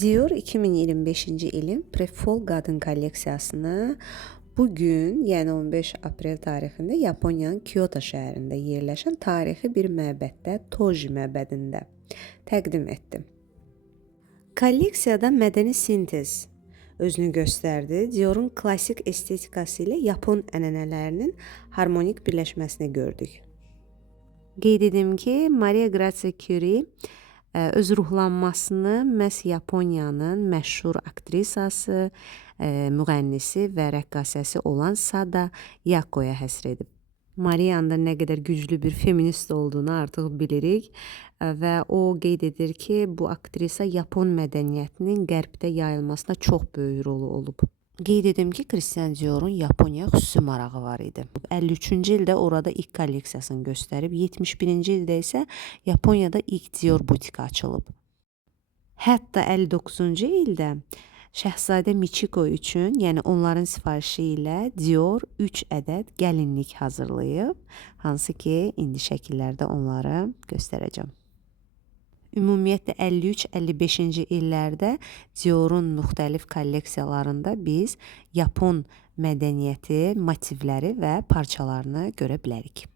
Dior 2025-ci ilin Pre-Fall qadın kolleksiyasını bugün, yəni 15 aprel tarixində Yaponiyanın Kyoto şəhərində yerləşən tarixi bir məbəddə, Toji məbədində təqdim etdim. Kolleksiyada mədəni sintez özünü göstərdi. Dior'un klassik estetikası ilə Yapon ənənələrinin harmonik birləşməsini gördük. Qeyd edim ki, Maria Grazia Curie öz ruhlanmasını məhz Yaponiyanın məşhur aktrisası, müğənnisi və rəqqasəsi olan Sada Yakoya həsr edib. Maria'nın da nə qədər güclü bir feminist olduğunu artıq bilirik və o qeyd edir ki, bu aktrisa Yapon mədəniyyətinin qərbdə yayılmasına çox böyük rolu olub. Qeyd edim ki, Christian Dior'un Yaponiyaya xüsusi marağı var idi. 53-cü ildə orada ilk kolleksiyasını göstərib, 71-ci ildə isə Yaponiyada ilk Dior butiki açılıb. Hətta 59-cu ildə Şəhzadə Michiko üçün, yəni onların sifarişi ilə Dior 3 ədəd gəlinlik hazırlayıb, hansı ki, indi şəkillərdə onları göstərəcəm. Ümumiyyətlə 53-55-ci illərdə Dior'un müxtəlif kolleksiyalarında biz Yapon mədəniyyəti, motivləri və parçalarını görə bilərik.